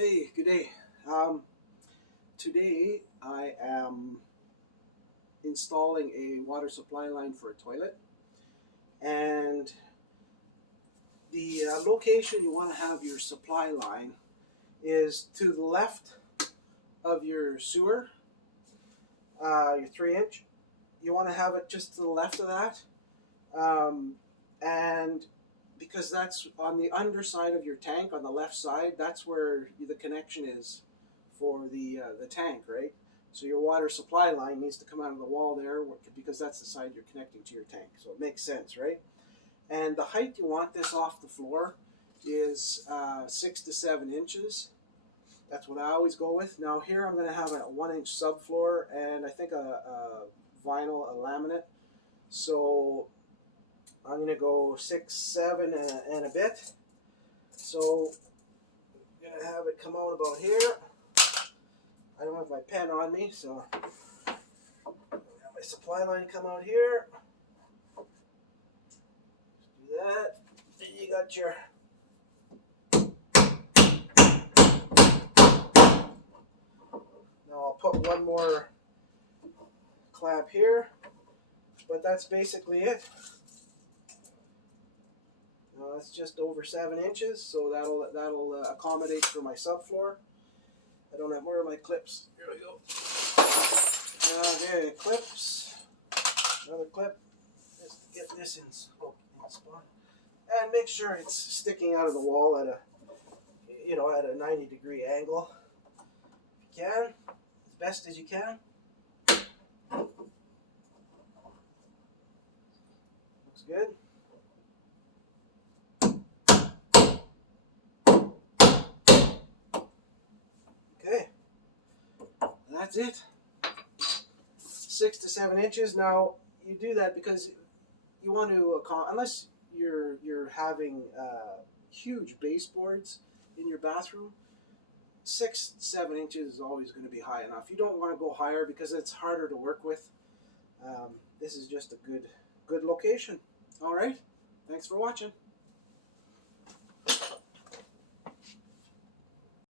Hey, good day. Um, Today I am installing a water supply line for a toilet, and the location you want to have your supply line is to the left of your sewer, your 3 inch. You want to have it just to the left of that, and because that's on the underside of your tank on the left side, that's where the connection is for the tank, right? So your water supply line needs to come out of the wall there because that's the side you're connecting to your tank. So it makes sense, right? And the height you want this off the floor is 6 to 7 inches. That's what I always go with. Now here I'm going to have a 1 inch subfloor and I think a vinyl, a laminate. So I'm going to go 6, 7, and a bit. So I'm going to have it come out about here. I don't have my pen on me, so I have my supply line come out here. Just do that. Then you got your now I'll put one more clamp here, but that's basically it. Now that's just over 7 inches, so that'll accommodate for my subfloor. I don't have, where are my clips? Here we go. Okay, clips. Another clip. Just get this in spot. And make sure it's sticking out of the wall at a 90-degree angle. If you can, as best as you can. Looks good. Okay. And that's it. 6 to 7 inches. Now you do that because you want to, unless you're having huge baseboards in your bathroom, 6 7 inches is always going to be high enough. You don't want to go higher because it's harder to work with. This is just a good location. All right. Thanks for watching.